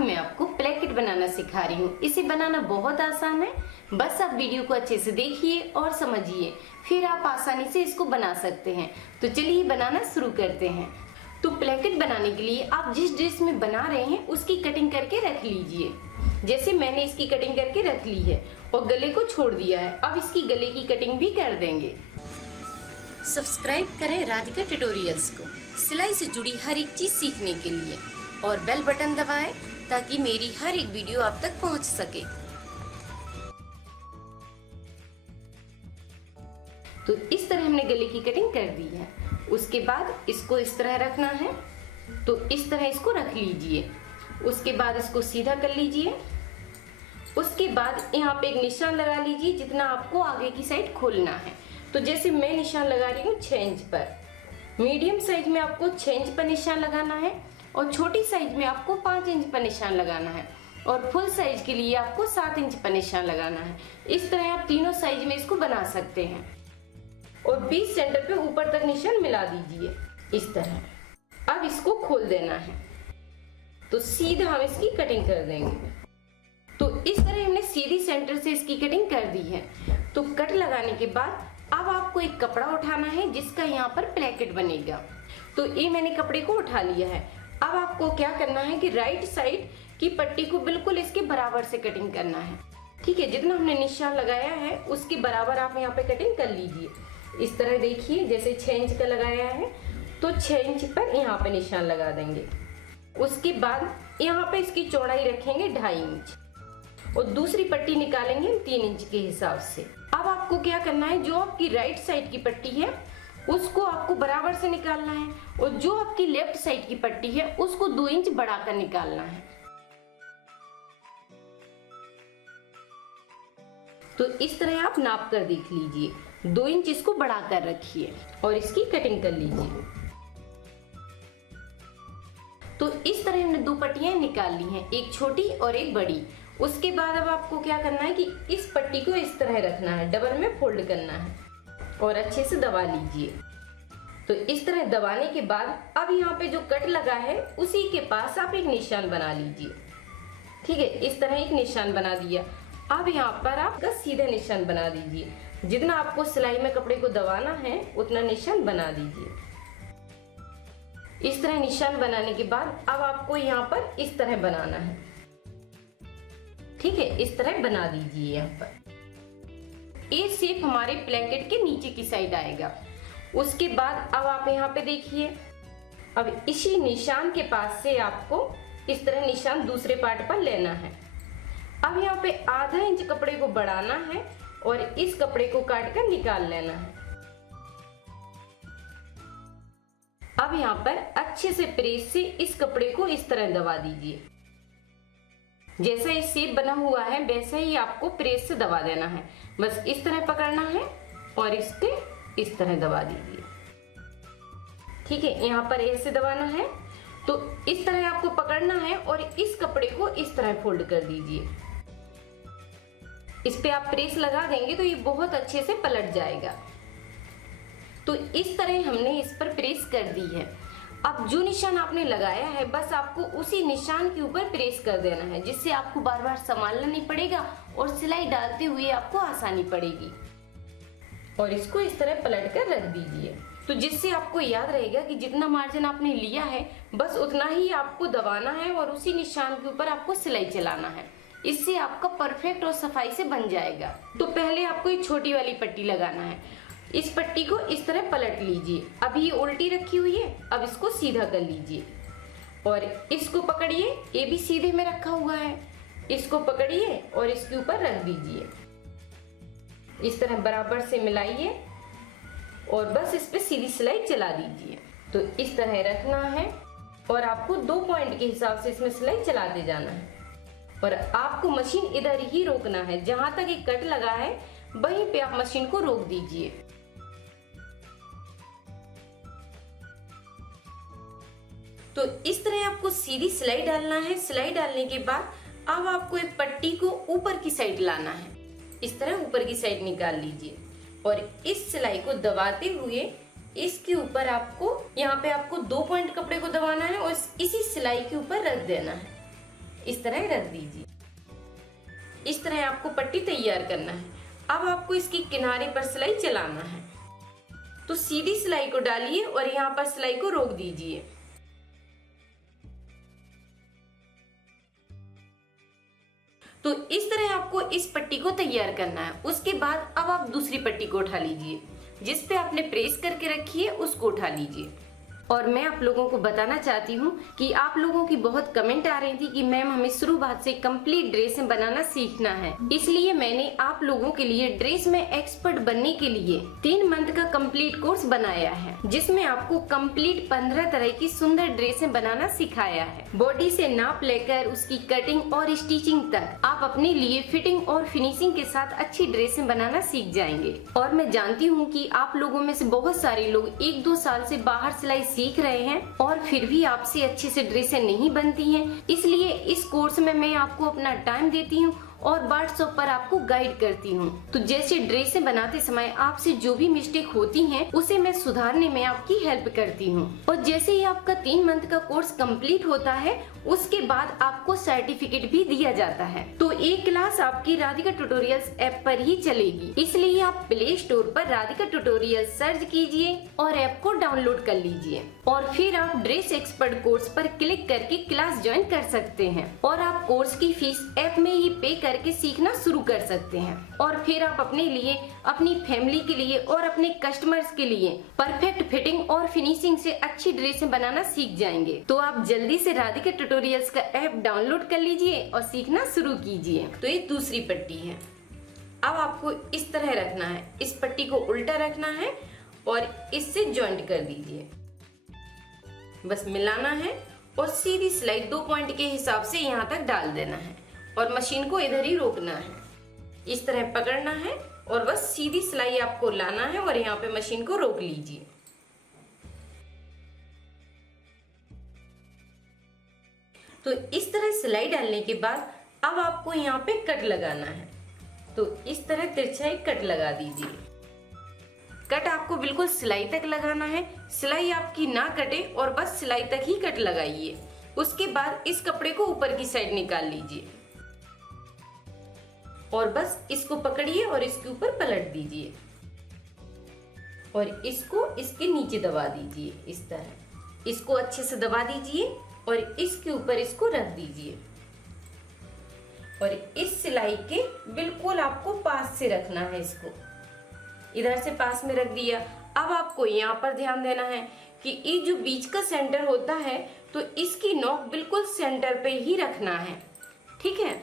मैं आपको प्लेकेट बनाना सिखा रही हूँ। इसे बनाना बहुत आसान है, बस आप वीडियो को अच्छे से देखिए और समझिए, फिर आप आसानी से इसको बना सकते हैं। तो चलिए बनाना शुरू करते हैं। तो प्लेकेट बनाने के लिए आप जिस डिश में बना रहे हैं उसकी कटिंग करके रख लीजिए। जैसे मैंने इसकी कटिंग करके रख ली है और गले को छोड़ दिया है। अब इसकी गले की कटिंग भी कर देंगे। सब्सक्राइब करें राधिका ट्यूटोरियल्स को सिलाई से जुड़ी हर एक चीज सीखने के लिए और बेल बटन दबाएं ताकि मेरी हर एक वीडियो आप तक पहुंच सके। तो इस तरह हमने गले की कटिंग कर दी है। उसके बाद इसको इस तरह रखना है, तो इस तरह इसको रख लीजिए। उसके बाद इसको सीधा कर लीजिए। उसके बाद यहाँ पे एक निशान लगा लीजिए जितना आपको आगे की साइड खोलना है। तो जैसे मैं निशान लगा रही हूँ 6 इंच पर। मीडियम साइज में आपको 6 इंच पर निशान लगाना है और छोटी साइज में आपको 5 इंच पर निशान लगाना है और फुल साइज के लिए आपको 7 इंच पर निशान लगाना है। इस तरह आप तीनों साइज में इसको बना सकते हैं और बीच सेंटर पे ऊपर तक निशान मिला दीजिए इस तरह। अब इसको खोल देना है, तो सीधा हम इसकी कटिंग कर देंगे। तो इस तरह हमने सीधी सेंटर से इसकी कटिंग कर दी है। तो कट लगाने के बाद अब आपको एक कपड़ा उठाना है जिसका यहाँ पर प्लेकेट बनेगा। तो ये मैंने कपड़े को उठा लिया है। अब आपको क्या करना है कि राइट साइड की पट्टी को बिल्कुल इसके बराबर से कटिंग करना है। ठीक है, जितना हमने निशान लगाया है उसके बराबर आप यहाँ पे कटिंग कर लीजिए। इस तरह देखिए, जैसे 6 इंच का लगाया है तो 6 इंच पर यहाँ पे निशान लगा देंगे। उसके बाद यहाँ पे इसकी चौड़ाई रखेंगे 2.5 इंच और दूसरी पट्टी निकालेंगे 3 इंच के हिसाब से। अब आपको क्या करना है, जो आपकी राइट साइड की पट्टी है उसको आपको बराबर से निकालना है और जो आपकी लेफ्ट साइड की पट्टी है उसको 2 इंच बढ़ाकर निकालना है। तो इस तरह आप नाप कर देख लीजिए, 2 इंच इसको बढ़ाकर रखिए और इसकी कटिंग कर लीजिए। तो इस तरह हमने 2 पट्टियां निकाल ली हैं, एक छोटी और एक बड़ी। उसके बाद अब आपको क्या करना है कि इस पट्टी को इस तरह रखना है, डबल में फोल्ड करना है और अच्छे से दबा लीजिए। तो इस तरह दबाने के बाद अब यहाँ पे जो कट लगा है उसी के पास आप एक निशान बना लीजिए। ठीक है, इस तरह एक निशान बना दिया। अब यहाँ पर आप सीधा निशान बना दीजिए। जितना आपको सिलाई में कपड़े को दबाना है उतना निशान बना दीजिए। इस तरह निशान बनाने के बाद अब आपको यहाँ पर इस तरह बनाना है। ठीक है, इस तरह बना दीजिए। यहाँ पर ये शेप हमारे प्लेकेट के नीचे की साइड आएगा। उसके बाद अब आप यहाँ पे देखिए, अब इसी निशान के पास से आपको इस तरह निशान दूसरे पार्ट पर लेना है। अब यहाँ पे आधा इंच कपड़े को बढ़ाना है और इस कपड़े को काट कर निकाल लेना है। अब यहाँ पर अच्छे से प्रेस से इस कपड़े को इस तरह दबा दीजिए। जैसा ये शेप बना हुआ है वैसा ही आपको प्रेस से दबा देना है। बस इस तरह पकड़ना है और इसके इस तरह दबा दीजिए। ठीक है, यहाँ पर ऐसे दबाना है। तो इस तरह आपको पकड़ना है और इस कपड़े को इस तरह फोल्ड कर दीजिए। इस पे आप प्रेस लगा देंगे तो ये बहुत अच्छे से पलट जाएगा। तो इस तरह हमने इस पर प्रेस कर दी है। अब जो निशान आपने लगाया है बस आपको उसी निशान के ऊपर प्रेस कर देना है, जिससे आपको बार बार संभालना नहीं पड़ेगा और सिलाई डालते हुए आपको आसानी पड़ेगी। और इसको इस तरह पलट कर रख दीजिए, तो जिससे आपको याद रहेगा कि जितना मार्जिन आपने लिया है बस उतना ही आपको दबाना है और उसी निशान के ऊपर आपको सिलाई चलाना है। इससे आपका परफेक्ट और सफाई से बन जाएगा। तो पहले आपको ये छोटी वाली पट्टी लगाना है। इस पट्टी को इस तरह पलट लीजिए। अभी ये उल्टी रखी हुई है, अब इसको सीधा कर लीजिए और इसको पकड़िए। ये भी सीधे में रखा हुआ है, इसको पकड़िए और इसके ऊपर रख दीजिए। इस तरह बराबर से मिलाइए और बस इस पे सीधी सिलाई चला दीजिए। तो इस तरह रखना है और आपको 2 पॉइंट के हिसाब से इसमें सिलाई चलाते जाना है और आपको मशीन इधर ही रोकना है। जहां तक एक कट लगा है वहीं पे आप मशीन को रोक दीजिए। तो इस तरह आपको सीधी सिलाई डालना है। सिलाई डालने के बाद अब आपको एक पट्टी को ऊपर की साइड लाना है। इस तरह ऊपर की साइड निकाल लीजिए और इस सिलाई को दबाते हुए इसके ऊपर आपको यहाँ पे आपको 2 पॉइंट कपड़े को दबाना है और इसी सिलाई के ऊपर रख देना है। इस तरह रख दीजिए। इस तरह आपको पट्टी तैयार करना है। अब आपको इसकी किनारे पर सिलाई चलाना है। तो सीधी सिलाई को डालिए और यहाँ पर सिलाई को रोक दीजिए। तो इस तरह आपको इस पट्टी को तैयार करना है। उसके बाद अब आप दूसरी पट्टी को उठा लीजिए, जिस पे आपने प्रेस करके रखी है उसको उठा लीजिए। और मैं आप लोगों को बताना चाहती हूँ कि आप लोगों की बहुत कमेंट आ रही थी कि मैम हमें शुरुआत से कंप्लीट ड्रेसें बनाना सीखना है, इसलिए मैंने आप लोगों के लिए ड्रेस में एक्सपर्ट बनने के लिए 3 मंथ का कंप्लीट कोर्स बनाया है, जिसमें आपको कंप्लीट 15 तरह की सुंदर ड्रेसें बनाना सिखाया है। बॉडी से नाप लेकर उसकी कटिंग और स्टिचिंग तक आप अपने लिए फिटिंग और फिनिशिंग के साथ अच्छी ड्रेसें बनाना सीख जाएंगे। और मैं जानती हूँ कि आप लोगों में से बहुत सारे लोग 1-2 साल से बाहर सिलाई सीख रहे हैं और फिर भी आपसे अच्छे से ड्रेसें नहीं बनती हैं। इसलिए इस कोर्स में मैं आपको अपना टाइम देती हूँ और व्हाट्सएप पर आपको गाइड करती हूँ। तो जैसे ड्रेसें बनाते समय आपसे जो भी मिस्टेक होती हैं, उसे मैं सुधारने में आपकी हेल्प करती हूँ। और जैसे ही आपका 3 मंथ का कोर्स कंप्लीट होता है, उसके बाद आपको सर्टिफिकेट भी दिया जाता है। तो एक क्लास आपकी राधिका ट्यूटोरियल्स ऐप पर ही चलेगी, इसलिए आप प्ले स्टोर पर राधिका ट्यूटोरियल सर्च कीजिए और ऐप को डाउनलोड कर लीजिए। और फिर आप ड्रेस एक्सपर्ट कोर्स पर क्लिक करके क्लास ज्वाइन कर सकते हैं और आप कोर्स की फीस ऐप में ही पे करके सीखना शुरू कर सकते हैं। और फिर आप अपने लिए, अपनी फैमिली के लिए और अपने कस्टमर्स के लिए परफेक्ट फिटिंग और फिनिशिंग से अच्छी ड्रेसें बनाना सीख जाएंगे। तो आप जल्दी से राधिका ट्यूटोरियल्स का ऐप डाउनलोड कर लीजिए और सीखना शुरू कीजिए। तो ये दूसरी पट्टी है। अब आपको इस तरह रखना है, इस पट्टी को उल्टा रखना है और इससे जॉइंट कर दीजिए। बस मिलाना है और सीधी सिलाई 2 पॉइंट के हिसाब से यहाँ तक डाल देना है और मशीन को इधर ही रोकना है। इस तरह पकड़ना है और बस सीधी सिलाई आपको लाना है और यहाँ पे मशीन को रोक लीजिए। तो इस तरह सिलाई डालने के बाद अब आपको यहाँ पे कट लगाना है। तो इस तरह तिरछा एक कट लगा दीजिए। कट आपको बिल्कुल सिलाई तक लगाना है, सिलाई आपकी ना कटे और बस सिलाई तक ही कट लगाइए। उसके बाद इस कपड़े को ऊपर की साइड निकाल लीजिए और बस इसको पकड़िए और इसके ऊपर पलट दीजिए और इसको इसके नीचे दबा दीजिए। इस तरह इसको अच्छे से दबा दीजिए और इसके ऊपर इसको रख दीजिए और इस सिलाई के बिल्कुल आपको पास से रखना है। इसको इधर से पास में रख दिया। अब आपको यहाँ पर ध्यान देना है कि ये जो बीच का सेंटर होता है, तो इसकी नोक बिल्कुल सेंटर पे ही रखना है। ठीक है,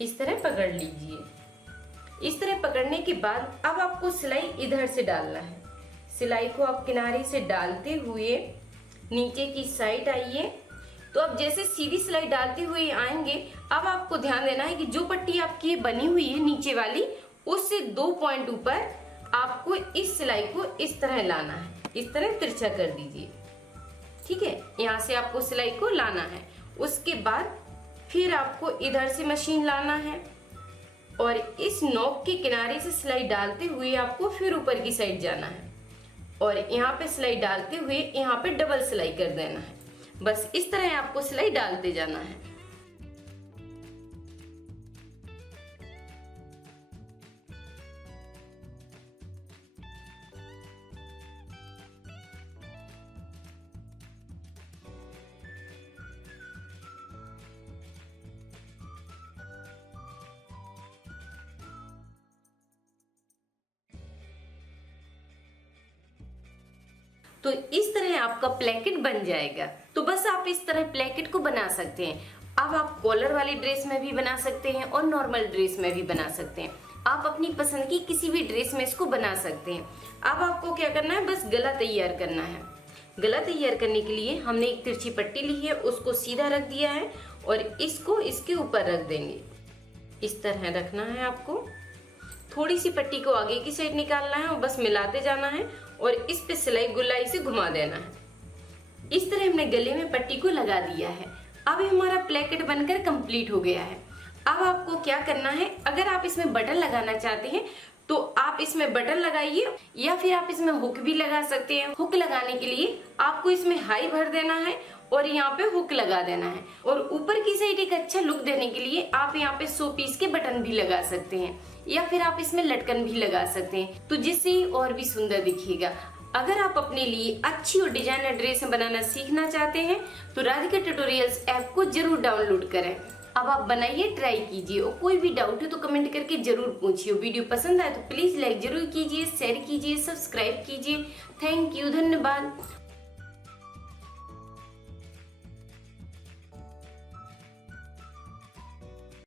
इस तरह पकड़ लीजिए। इस तरह पकड़ने के बाद अब आपको सिलाई इधर से डालना है। सिलाई को आप किनारे से डालते हुए नीचे की साइड आइए। तो अब जैसे सीधी सिलाई डालते हुए आएंगे, अब आपको ध्यान देना है कि जो पट्टी आपकी बनी हुई है नीचे वाली, उससे 2 पॉइंट ऊपर आपको इस सिलाई को इस तरह लाना है। इस तरह तिरछा कर दीजिए। ठीक है, यहाँ से आपको सिलाई को लाना है। उसके बाद फिर आपको इधर से मशीन लाना है और इस नोक के किनारे से सिलाई डालते हुए आपको फिर ऊपर की साइड जाना है और यहाँ पे सिलाई डालते हुए यहाँ पे डबल सिलाई कर देना है। बस इस तरह आपको सिलाई डालते जाना है। तो इस तरह आपका प्लेकेट बन जाएगा। तो बस आप इस तरह प्लेकेट को बना सकते हैं। अब आप कॉलर वाली ड्रेस में भी बना सकते हैं और नॉर्मल ड्रेस में भी बना सकते हैं। आप अपनी पसंद की किसी भी ड्रेस में इसको बना सकते हैं। अब आपको क्या करना है, बस गला तैयार करना है। गला तैयार करने के लिए हमने एक तिरछी पट्टी ली है, उसको सीधा रख दिया है और इसको इसके ऊपर रख देंगे। इस तरह रखना है आपको। थोड़ी सी पट्टी को आगे की साइड निकालना है और बस मिलाते जाना है और इस पे सिलाई गुलाई से घुमा देना है। इस तरह हमने गले में पट्टी को लगा दिया है। अब हमारा प्लेकेट बनकर कंप्लीट हो गया है। अब आपको क्या करना है, अगर आप इसमें बटन लगाना चाहते हैं तो आप इसमें बटन लगाइए या फिर आप इसमें हुक भी लगा सकते हैं। हुक लगाने के लिए आपको इसमें हाई भर देना है और यहाँ पे हुक लगा देना है। और ऊपर की साइड एक अच्छा लुक देने के लिए आप यहाँ पे 100 पीस के बटन भी लगा सकते हैं, या फिर आप इसमें लटकन भी लगा सकते हैं, तो जिससे और भी सुंदर दिखेगा। अगर आप अपने लिए अच्छी और डिजाइनर ड्रेस बनाना सीखना चाहते हैं तो राधिका ट्यूटोरियल्स ऐप को जरूर डाउनलोड करें। अब आप बनाइए, ट्राई कीजिए, और कोई भी डाउट है तो कमेंट करके जरूर पूछिए। वीडियो पसंद आए तो प्लीज लाइक जरूर कीजिए, शेयर कीजिए, सब्सक्राइब कीजिए। थैंक यू, धन्यवाद।